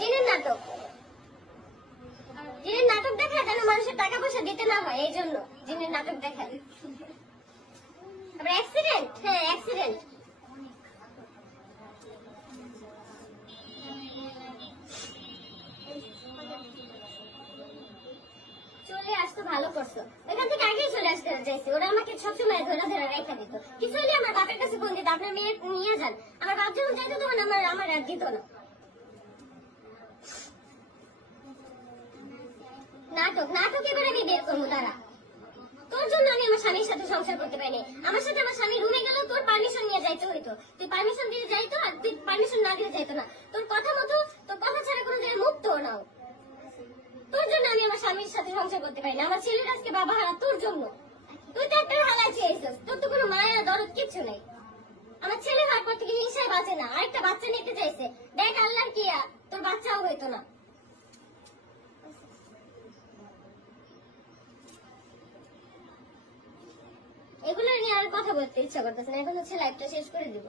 জিনের নাটক, জিনের নাটক দেখায় যেন মানুষের টাকা পয়সা দিতে না হয়, এই জন্য জিনের নাটক দেখায়। আবার অ্যাক্সিডেন্ট, হ্যাঁ অ্যাক্সিডেন্ট। চলে আসতো ভালো করছো, এখান থেকে আগেই চলে আসতে চাইছে। ওরা আমাকে সবসময় ধরে ধরে রেখা দিত, কিছু হলে আমার বাপের কাছে ফোন দিত, আপনার মেয়ে নিয়ে যান। আমার বাপ যখন যাইতো তখন আমার আর দিত না। নাটক, নাটক এবার আমি বের করবো তারা। তোর জন্য আমি আমার স্বামীর সাথে সংসার করতে পারিনি। আমার সাথে আমার স্বামী রুমে গেলেও তোর পারমিশন নিয়ে যাইতে হইতো। তুই পারমিশন দিয়ে যাইতো, আর তুই পারমিশন না দিয়ে যাইতো না। তোর কথা মতো, তোর কথা ছাড়া কোনো জায়গায় মুক্ত নাও। তোর জন্য আমি আমার স্বামীর সাথে সংসার করতে পারি না। আমার ছেলের আজকে বাবা হারা তোর জন্য। তুই তো একটা হালাই চেয়েছিস, তোর তো কোনো মায়া দরদ কিচ্ছু নেই। আমার ছেলে হওয়ার পর থেকে হিংসায় বাঁচে না, আরেকটা বাচ্চা নিতে চাইছে। দেখ আল্লাহর কিয়া, তোর বাচ্চাও হইতো না। এগুলো নিয়ে আর কথা বলতে ইচ্ছা করতেছে না, এখন হচ্ছে লাইফটা শেষ করে দিব।